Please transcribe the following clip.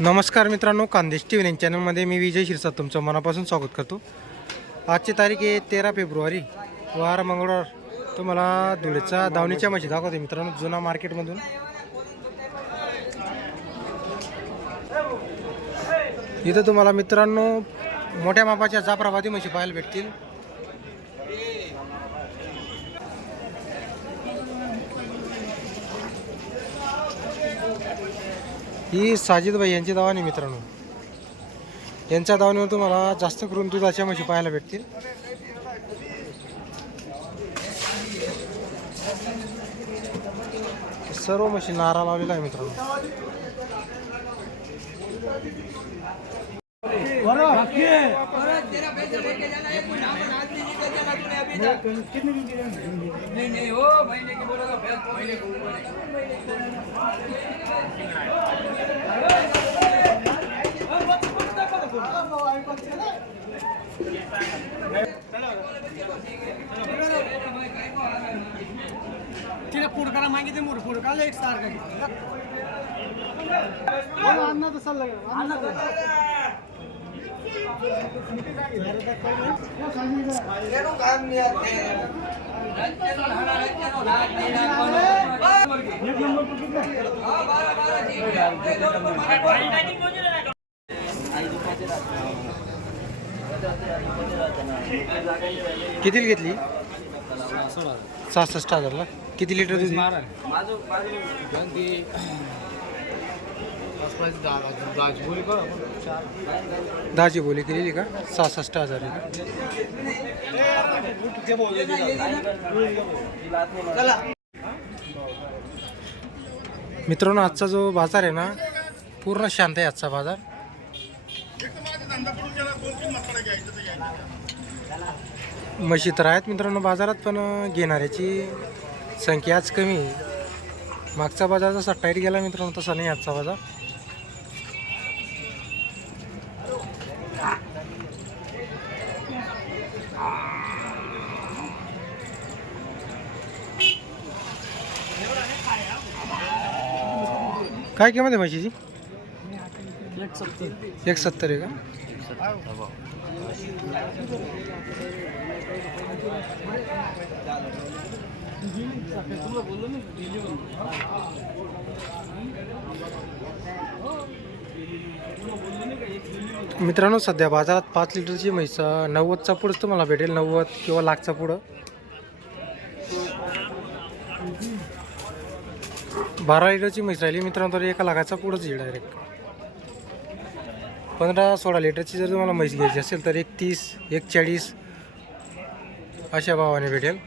नमस्कार मित्रांनो कांदेश T V चॅनलमध्ये मी विजय शिरसाट तुमचं मनापासून स्वागत करतो. आजची तारीख आहे तेरा फेब्रुवारी. वार मंगळवार तुम्हाला धुळेचा धावणीच्या म्हशी दाखवते मित्रांनो जुना मार्केटमधून. इथं तुम्हाला मित्रांनो मोठ्या मापाच्या जाफराबादी म्हशी पाहायला भेटतील. ही साजिदबाई यांची दावानी मित्रांनो. यांच्या दावणीवर तुम्हाला जास्त करून दुधाच्या म्हशी पाहायला भेटतील. सर्व म्हशी नारा लावलेला आहे मित्रांनो. नहीं तिला पुढ करा मागितले मोर पुढ काल एक स्टार का अण्णा तर चालला अण्णा किती घेतली? सहासष्ट हजारला. किती लिटर दूध दहाची बोली केलेली का? सहासष्ट हजार मित्रांनो आजचा जो बाजार आहे ना पूर्ण शांत आहे आजचा बाजार. म्हशी तर आहेत मित्रांनो बाजारात पण घेणाऱ्याची संख्या आज कमी आहे. मागचा बाजार जसा टाईट गेला मित्रांनो तसा नाही आजचा बाजार. काय किंमत आहे म्हशीची? एक सत्तर आहे का? मित्रांनो सध्या बाजारात पाच लिटरची म्हैस नव्वदचा पुढंच तुम्हाला भेटेल नव्वद किंवा लाखचा पुढं. बारा लिटरची म्हैस राहिली मित्रांनो तर एका लाखाचा पुढंच येईल डायरेक्ट पंधरा सोळा लिटरची जर तुम्हाला म्हैस घ्यायची असेल तर एक तीस एक चाळीस अशा भावाने भेटेल.